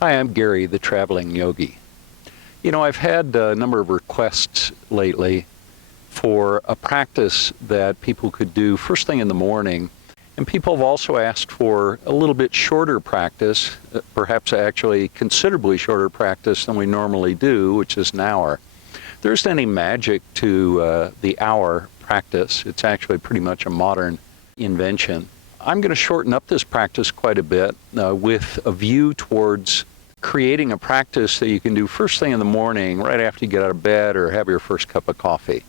Hi, I'm Gary, the Traveling Yogi. You know, I've had a number of requests lately for a practice that people could do first thing in the morning, and people have also asked for a little bit shorter practice, perhaps actually considerably shorter practice than we normally do, which is an hour. There isn't any magic to the hour practice. It's actually pretty much a modern invention. I'm going to shorten up this practice quite a bit with a view towards creating a practice that you can do first thing in the morning, right after you get out of bed or have your first cup of coffee.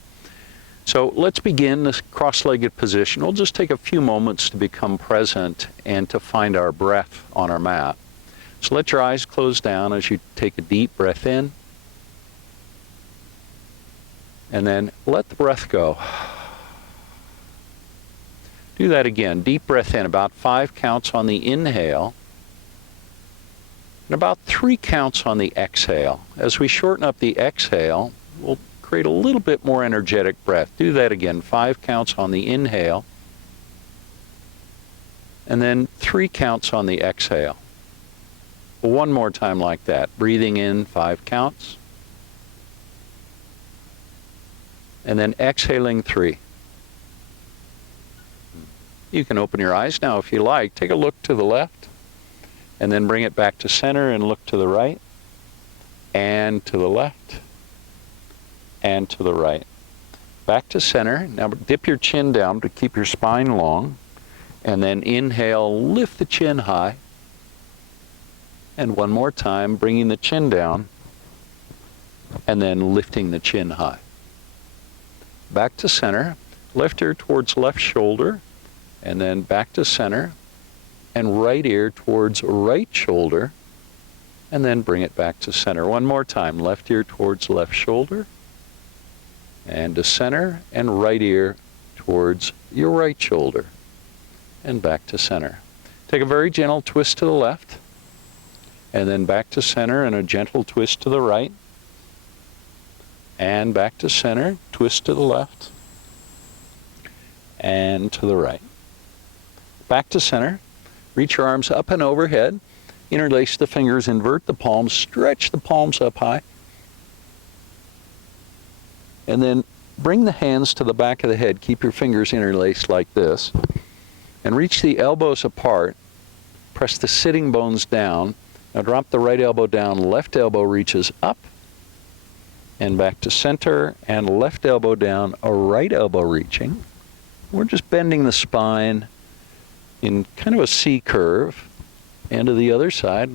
So let's begin this cross-legged position. We'll just take a few moments to become present and to find our breath on our mat. So let your eyes close down as you take a deep breath in, and then let the breath go. Do that again. Deep breath in, about 5 counts on the inhale, and about 3 counts on the exhale. As we shorten up the exhale, we'll create a little bit more energetic breath. Do that again. 5 counts on the inhale, and then 3 counts on the exhale. One more time like that. Breathing in 5 counts, and then exhaling 3. You can open your eyes now if you like. Take a look to the left, and then bring it back to center and look to the right, and to the left, and to the right. Back to center. Now dip your chin down to keep your spine long, and then inhale, lift the chin high. And one more time, bringing the chin down, and then lifting the chin high. Back to center, left ear towards left shoulder, and then back to center, and right ear towards right shoulder, and then bring it back to center. One more time, left ear towards left shoulder, and to center, and right ear towards your right shoulder, and back to center. Take a very gentle twist to the left, and then back to center, and a gentle twist to the right, and back to center, twist to the left, and to the right. Back to center, reach your arms up and overhead, interlace the fingers, invert the palms, stretch the palms up high, and then bring the hands to the back of the head. Keep your fingers interlaced like this, and reach the elbows apart, press the sitting bones down. Now drop the right elbow down, left elbow reaches up, and back to center, and left elbow down, a right elbow reaching. We're just bending the spine in kind of a C curve, and to the other side,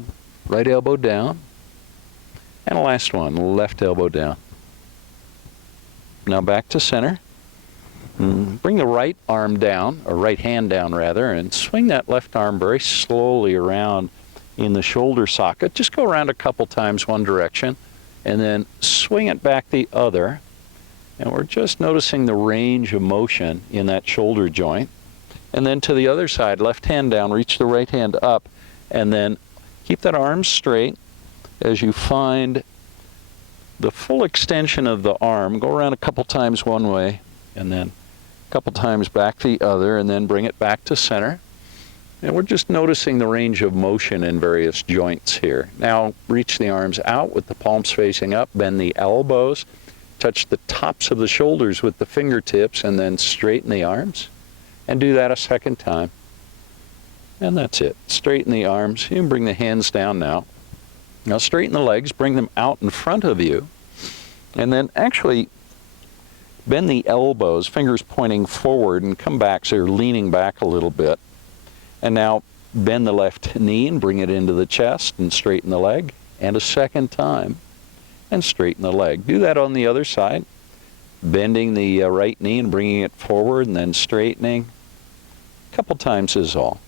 right elbow down, and last one, left elbow down. Now back to center. Bring the right arm down, or right hand down rather, and swing that left arm very slowly around in the shoulder socket. Just go around a couple times one direction, and then swing it back the other, and we're just noticing the range of motion in that shoulder joint. And then to the other side, left hand down, reach the right hand up, and then keep that arm straight as you find the full extension of the arm. Go around a couple times one way, and then a couple times back the other, and then bring it back to center. And we're just noticing the range of motion in various joints here. Now reach the arms out with the palms facing up, bend the elbows, touch the tops of the shoulders with the fingertips, and then straighten the arms. And do that a second time. And that's it. Straighten the arms. You can bring the hands down now. Now straighten the legs, bring them out in front of you. And then actually bend the elbows, fingers pointing forward, and come back so you're leaning back a little bit. And now bend the left knee and bring it into the chest and straighten the leg. And a second time, and straighten the leg. Do that on the other side. Bending the right knee and bringing it forward, and then straightening. A couple times is all.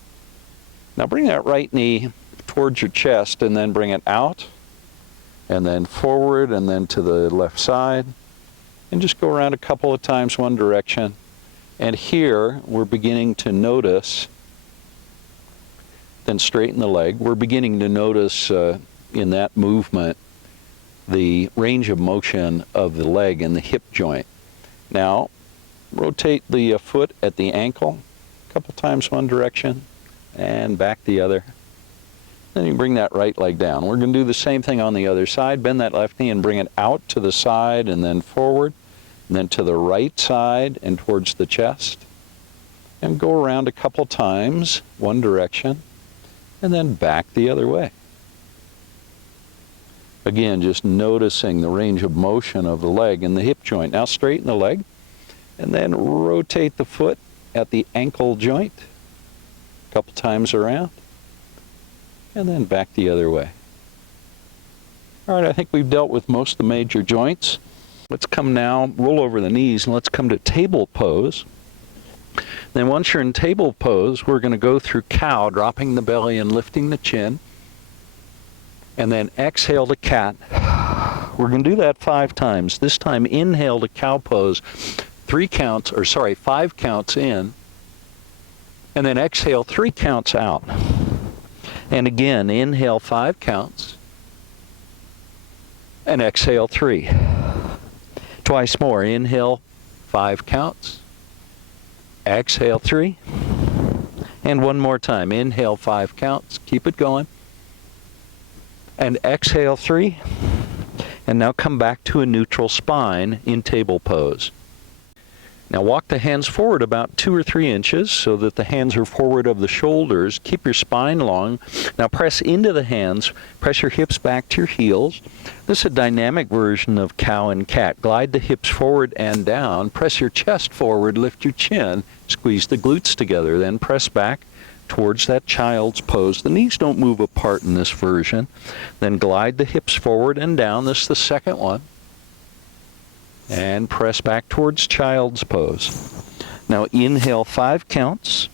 Now bring that right knee towards your chest, and then bring it out, and then forward, and then to the left side, and just go around a couple of times one direction. And here we're beginning to notice, then straighten the leg. We're beginning to notice in that movement the range of motion of the leg and the hip joint. Now, rotate the foot at the ankle a couple times one direction, and back the other. Then you bring that right leg down. We're going to do the same thing on the other side. Bend that left knee and bring it out to the side and then forward, and then to the right side and towards the chest. And go around a couple times, one direction, and then back the other way. Again, just noticing the range of motion of the leg and the hip joint. Now straighten the leg, and then rotate the foot at the ankle joint, a couple times around, and then back the other way. All right, I think we've dealt with most of the major joints. Let's come now, roll over the knees, and let's come to table pose. Then once you're in table pose, we're going to go through cow, dropping the belly and lifting the chin. And then exhale to cat. We're going to do that 5 times. This time inhale to cow pose. 5 counts in. And then exhale 3 counts out. And again, inhale 5 counts. And exhale 3. Twice more. Inhale 5 counts. Exhale 3. And one more time. Inhale 5 counts. Keep it going. And exhale 3. And now come back to a neutral spine in table pose. Now walk the hands forward about 2 or 3 inches so that the hands are forward of the shoulders. Keep your spine long. Now press into the hands. Press your hips back to your heels. This is a dynamic version of cow and cat. Glide the hips forward and down. Press your chest forward. Lift your chin. Squeeze the glutes together. Then press back towards that child's pose. The knees don't move apart in this version. Then glide the hips forward and down. This is the second one. And press back towards child's pose. Now inhale 5 counts.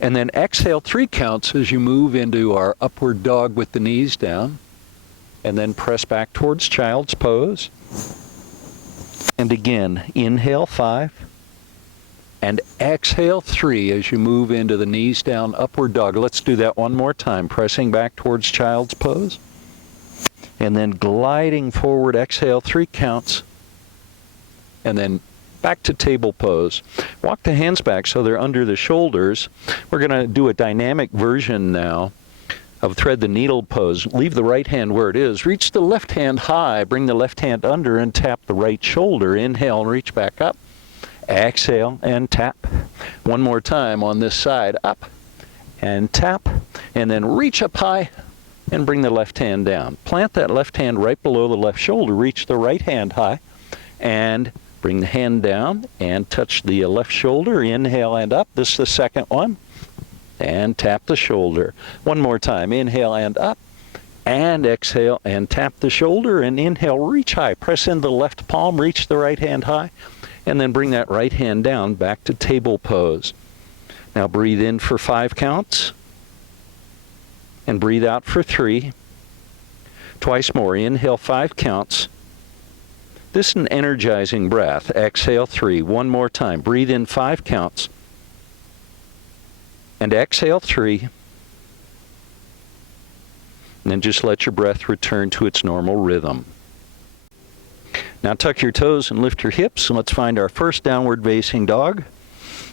And then exhale 3 counts as you move into our upward dog with the knees down. And then press back towards child's pose. And again, inhale 5. And exhale 3 as you move into the knees down, upward dog. Let's do that one more time. Pressing back towards child's pose. And then gliding forward, exhale 3 counts. And then back to table pose. Walk the hands back so they're under the shoulders. We're going to do a dynamic version now of thread the needle pose. Leave the right hand where it is. Reach the left hand high. Bring the left hand under and tap the right shoulder. Inhale and reach back up. Exhale and tap. One more time on this side. Up and tap. And then reach up high and bring the left hand down. Plant that left hand right below the left shoulder. Reach the right hand high and bring the hand down and touch the left shoulder. Inhale and up. This is the second one. And tap the shoulder. One more time. Inhale and up. And exhale and tap the shoulder. And inhale, reach high. Press into the left palm. Reach the right hand high. And then bring that right hand down back to table pose. Now breathe in for 5 counts. And breathe out for 3. Twice more. Inhale 5 counts. This is an energizing breath. Exhale 3. One more time. Breathe in 5 counts. And exhale 3. And then just let your breath return to its normal rhythm. Now tuck your toes and lift your hips, and let's find our first downward facing dog.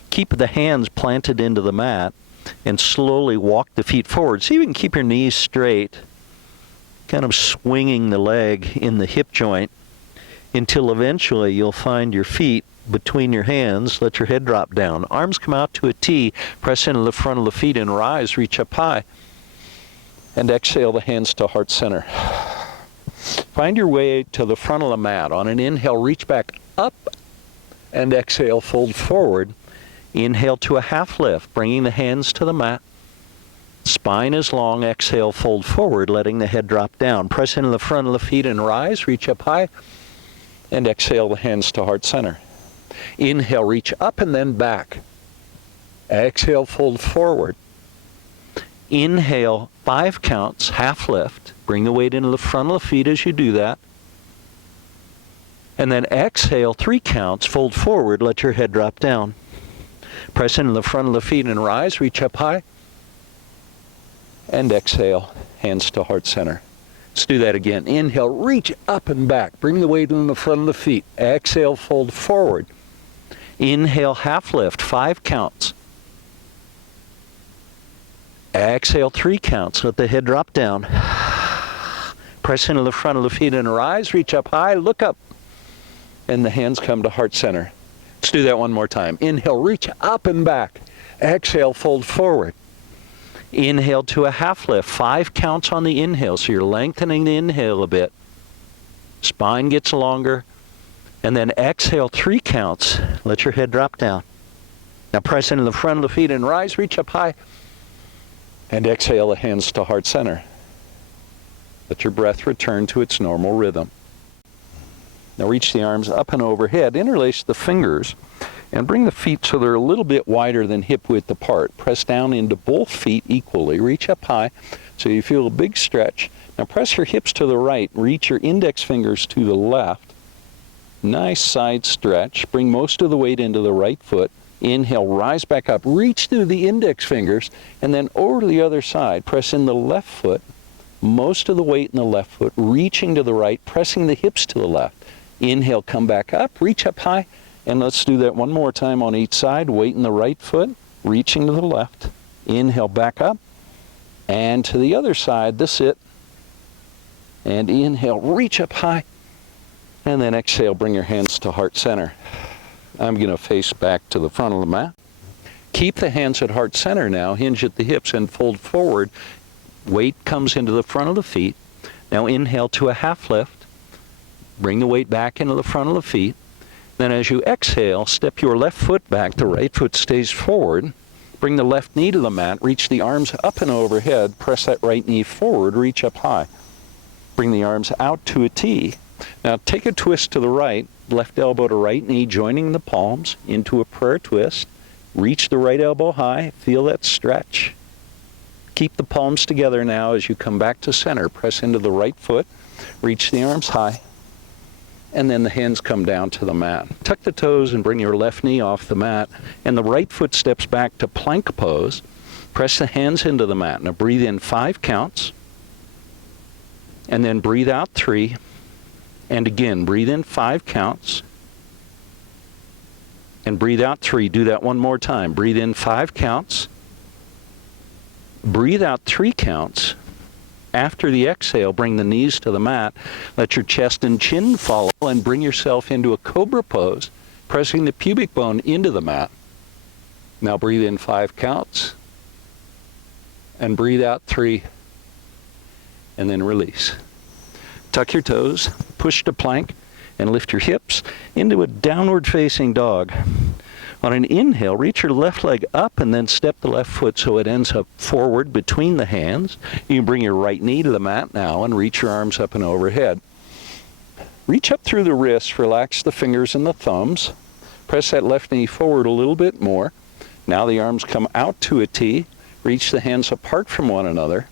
Keep the hands planted into the mat and slowly walk the feet forward. See if you can keep your knees straight, kind of swinging the leg in the hip joint until eventually you'll find your feet between your hands. Let your head drop down. Arms come out to a T. Press into the front of the feet and rise. Reach up high. And exhale the hands to heart center. Find your way to the front of the mat. On an inhale, reach back up, and exhale, fold forward. Inhale to a half lift, bringing the hands to the mat. Spine is long. Exhale, fold forward, letting the head drop down. Press into the front of the feet and rise. Reach up high, and exhale the hands to heart center. Inhale, reach up and then back. Exhale, fold forward. Inhale, 5 counts, half lift. Bring the weight into the front of the feet as you do that. And then exhale, 3 counts, fold forward, let your head drop down. Press into the front of the feet and rise, reach up high. And exhale, hands to heart center. Let's do that again. Inhale, reach up and back. Bring the weight in the front of the feet. Exhale, fold forward. Inhale, half lift, 5 counts. Exhale 3 counts. Let the head drop down. Press into the front of the feet and rise. Reach up high. Look up. And the hands come to heart center. Let's do that one more time. Inhale, reach up and back. Exhale, fold forward. Inhale to a half lift. 5 counts on the inhale, so you're lengthening the inhale a bit. Spine gets longer. And then exhale 3 counts. Let your head drop down. Now press into the front of the feet and rise. Reach up high. And exhale the hands to heart center. Let your breath return to its normal rhythm. Now reach the arms up and overhead. Interlace the fingers and bring the feet so they're a little bit wider than hip width apart. Press down into both feet equally. Reach up high so you feel a big stretch. Now press your hips to the right. Reach your index fingers to the left. Nice side stretch. Bring most of the weight into the right foot. Inhale, rise back up. Reach through the index fingers and then over to the other side. Press in the left foot. Most of the weight in the left foot. Reaching to the right. Pressing the hips to the left. Inhale, come back up. Reach up high. And let's do that one more time on each side. Weight in the right foot. Reaching to the left. Inhale, back up. And to the other side. That's it. And inhale, reach up high. And then exhale, bring your hands to heart center. I'm going to face back to the front of the mat. Keep the hands at heart center now. Hinge at the hips and fold forward. Weight comes into the front of the feet. Now inhale to a half lift. Bring the weight back into the front of the feet. Then as you exhale, step your left foot back. The right foot stays forward. Bring the left knee to the mat. Reach the arms up and overhead. Press that right knee forward. Reach up high. Bring the arms out to a T. Now take a twist to the right. Left elbow to right knee, joining the palms into a prayer twist. Reach the right elbow high. Feel that stretch. Keep the palms together now as you come back to center. Press into the right foot. Reach the arms high. And then the hands come down to the mat. Tuck the toes and bring your left knee off the mat. And the right foot steps back to plank pose. Press the hands into the mat. Now breathe in 5 counts. And then breathe out 3. And again, breathe in 5 counts. And breathe out 3. Do that one more time. Breathe in 5 counts. Breathe out 3 counts. After the exhale, bring the knees to the mat. Let your chest and chin follow and bring yourself into a Cobra pose, pressing the pubic bone into the mat. Now breathe in 5 counts. And breathe out 3. And then release. Tuck your toes, push to plank, and lift your hips into a downward facing dog. On an inhale, reach your left leg up and then step the left foot so it ends up forward between the hands. You can bring your right knee to the mat now and reach your arms up and overhead. Reach up through the wrists, relax the fingers and the thumbs. Press that left knee forward a little bit more. Now the arms come out to a T. Reach the hands apart from one another.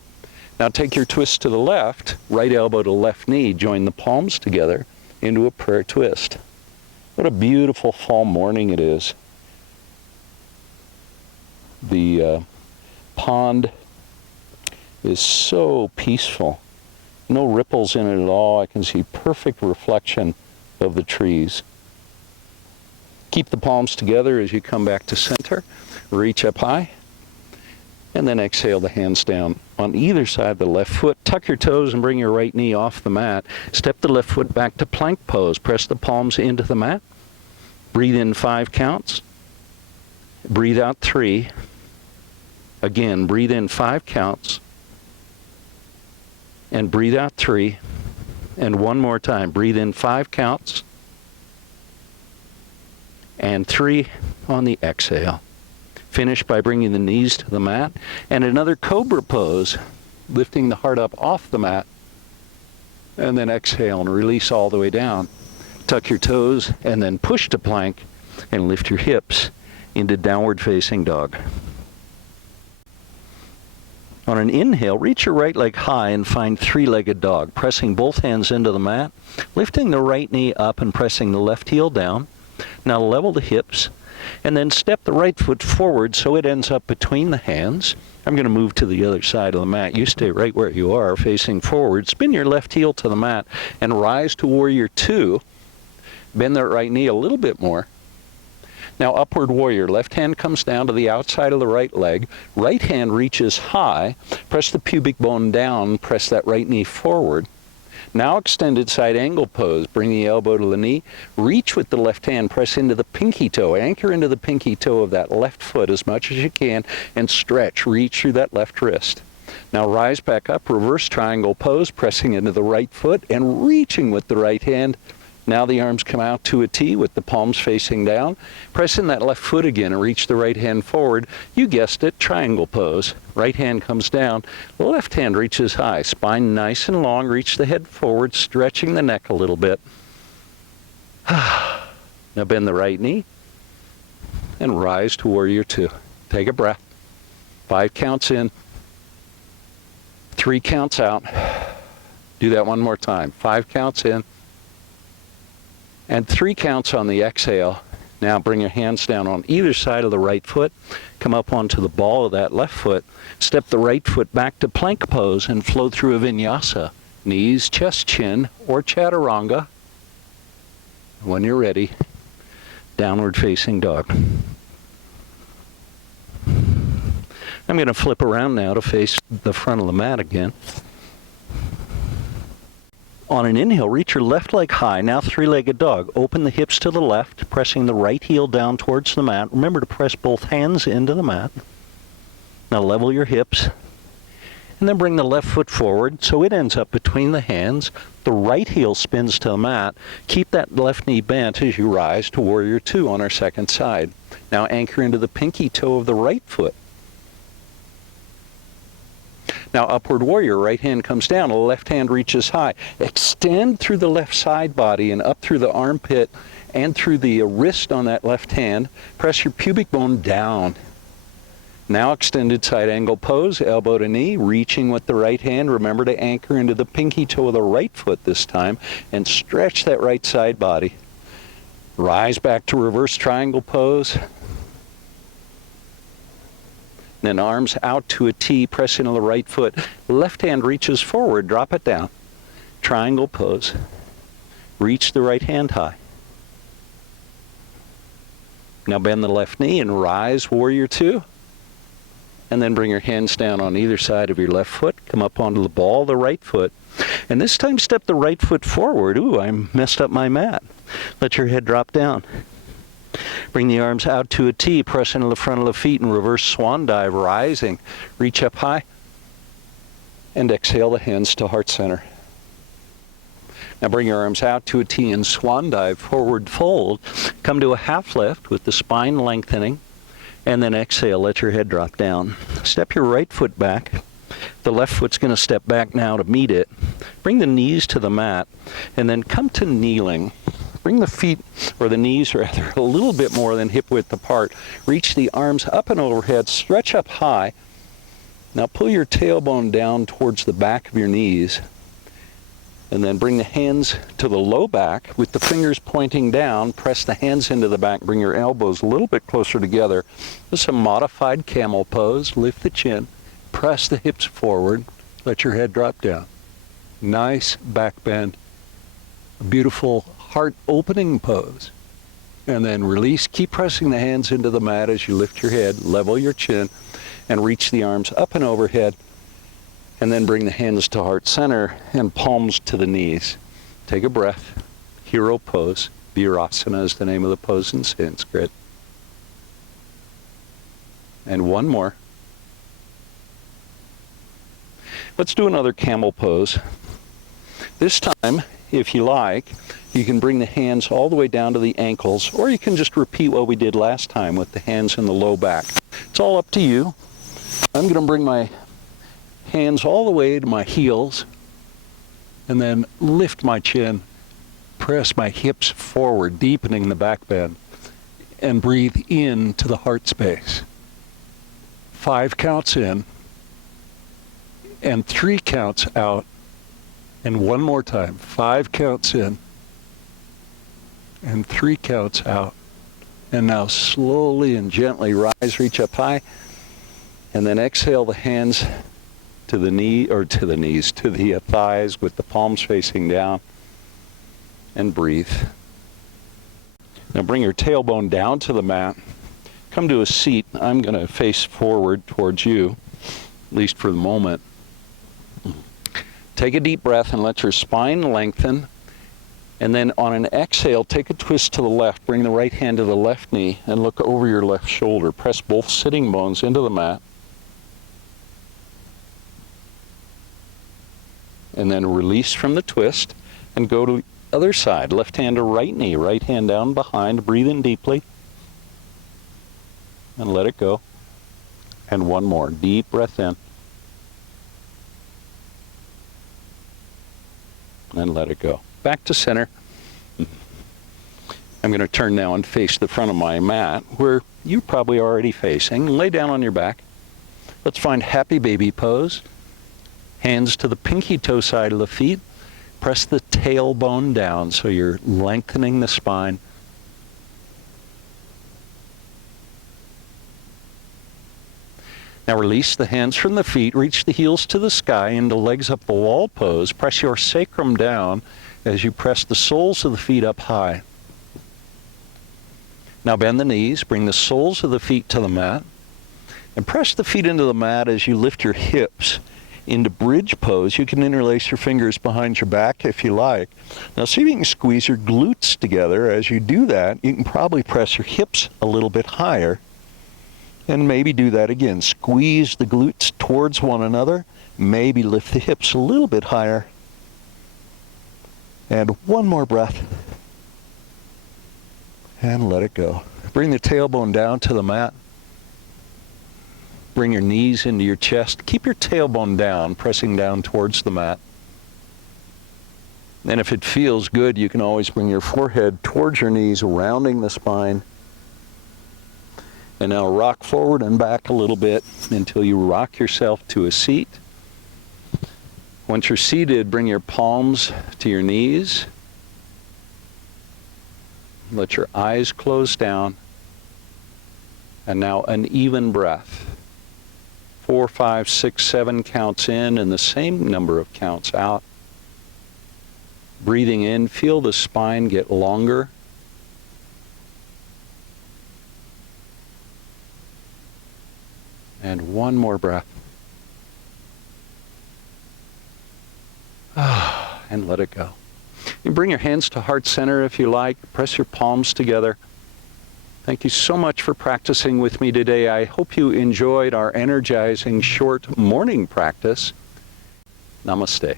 Now take your twist to the left, right elbow to left knee, join the palms together into a prayer twist. What a beautiful fall morning it is. The pond is so peaceful. No ripples in it at all. I can see perfect reflection of the trees. Keep the palms together as you come back to center. Reach up high. And then exhale the hands down on either side of the left foot. Tuck your toes and bring your right knee off the mat. Step the left foot back to plank pose. Press the palms into the mat. Breathe in 5 counts. Breathe out 3. Again, breathe in 5 counts. And breathe out 3. And one more time. Breathe in 5 counts. And 3 on the exhale. Finish by bringing the knees to the mat. And another Cobra pose, lifting the heart up off the mat. And then exhale and release all the way down. Tuck your toes and then push to plank and lift your hips into downward facing dog. On an inhale, reach your right leg high and find 3-legged dog, pressing both hands into the mat, lifting the right knee up and pressing the left heel down. Now level the hips. And then step the right foot forward so it ends up between the hands. I'm going to move to the other side of the mat. You stay right where you are, facing forward. Spin your left heel to the mat and rise to warrior 2. Bend that right knee a little bit more. Now upward warrior, left hand comes down to the outside of the right leg, right hand reaches high, press the pubic bone down, press that right knee forward. Now extended side angle pose, bring the elbow to the knee, reach with the left hand, press into the pinky toe, anchor into the pinky toe of that left foot as much as you can, and stretch, reach through that left wrist. Now rise back up, reverse triangle pose, pressing into the right foot and reaching with the right hand. Now the arms come out to a T with the palms facing down. Press in that left foot again and reach the right hand forward. You guessed it, triangle pose. Right hand comes down, left hand reaches high. Spine nice and long, reach the head forward, stretching the neck a little bit. Now bend the right knee and rise to warrior two. Take a breath. 5 counts in, 3 counts out. Do that one more time. 5 counts in, and 3 counts on the exhale. Now bring your hands down on either side of the right foot. Come up onto the ball of that left foot. Step the right foot back to plank pose and flow through a vinyasa. Knees, chest, chin, or chaturanga. When you're ready, downward facing dog. I'm going to flip around now to face the front of the mat again. On an inhale, reach your left leg high. Now 3-legged dog. Open the hips to the left, pressing the right heel down towards the mat. Remember to press both hands into the mat. Now level your hips. And then bring the left foot forward so it ends up between the hands. The right heel spins to the mat. Keep that left knee bent as you rise to warrior two on our second side. Now anchor into the pinky toe of the right foot. Now upward warrior, right hand comes down, left hand reaches high. Extend through the left side body and up through the armpit and through the wrist on that left hand. Press your pubic bone down. Now extended side angle pose, elbow to knee, reaching with the right hand. Remember to anchor into the pinky toe of the right foot this time and stretch that right side body. Rise back to reverse triangle pose. Then arms out to a T, press into the right foot. Left hand reaches forward, drop it down. Triangle pose. Reach the right hand high. Now bend the left knee and rise, warrior two. And then bring your hands down on either side of your left foot. Come up onto the ball of the right foot. And this time step the right foot forward. Ooh, I messed up my mat. Let your head drop down. Bring the arms out to a T, press into the front of the feet and reverse swan dive, rising. Reach up high and exhale the hands to heart center. Now bring your arms out to a T and swan dive, forward fold. Come to a half lift with the spine lengthening and then exhale, let your head drop down. Step your right foot back. The left foot's going to step back now to meet it. Bring the knees to the mat and then come to kneeling. Bring the feet, or the knees rather, a little bit more than hip width apart. Reach the arms up and overhead, stretch up high. Now pull your tailbone down towards the back of your knees. And then bring the hands to the low back with the fingers pointing down. Press the hands into the back. Bring your elbows a little bit closer together. This is a modified camel pose. Lift the chin. Press the hips forward. Let your head drop down. Nice back bend. A beautiful heart opening pose. And then release. Keep pressing the hands into the mat as you lift your head. Level your chin and reach the arms up and overhead. And then bring the hands to heart center and palms to the knees. Take a breath. Hero pose. Virasana is the name of the pose in Sanskrit. And one more. Let's do another camel pose. This time, if you like, you can bring the hands all the way down to the ankles, or you can just repeat what we did last time with the hands in the low back. It's all up to you. I'm going to bring my hands all the way to my heels and then lift my chin, press my hips forward, deepening the back bend, and breathe in to the heart space. 5 counts in and 3 counts out, and one more time. 5 counts in and 3 counts out. And now slowly and gently rise, reach up high, and then exhale the hands to the knee, or to the knees, to the thighs with the palms facing down, and breathe. Now bring your tailbone down to the mat. Come to a seat. I'm going to face forward towards you, at least for the moment. Take a deep breath and let your spine lengthen. And then on an exhale, take a twist to the left. Bring the right hand to the left knee and look over your left shoulder. Press both sitting bones into the mat. And then release from the twist and go to the other side. Left hand to right knee, right hand down behind. Breathe in deeply. And let it go. And one more. Deep breath in. And let it go. Back to center. I'm going to turn now and face the front of my mat where you're probably already facing. Lay down on your back. Let's find happy baby pose. Hands to the pinky toe side of the feet. Press the tailbone down so you're lengthening the spine. Now release the hands from the feet, reach the heels to the sky into legs up the wall pose. Press your sacrum down as you press the soles of the feet up high. Now bend the knees, bring the soles of the feet to the mat, and press the feet into the mat as you lift your hips into bridge pose. You can interlace your fingers behind your back if you like. Now see if you can squeeze your glutes together. As you do that, you can probably press your hips a little bit higher. And maybe do that again. Squeeze the glutes towards one another. Maybe lift the hips a little bit higher. And one more breath. And let it go. Bring the tailbone down to the mat. Bring your knees into your chest. Keep your tailbone down, pressing down towards the mat. And if it feels good, you can always bring your forehead towards your knees, rounding the spine. And now rock forward and back a little bit until you rock yourself to a seat. Once you're seated, bring your palms to your knees. Let your eyes close down. And now an even breath. 4, 5, 6, 7 counts in and the same number of counts out. Breathing in, feel the spine get longer. And one more breath. And let it go. You bring your hands to heart center if you like. Press your palms together. Thank you so much for practicing with me today. I hope you enjoyed our energizing short morning practice. Namaste.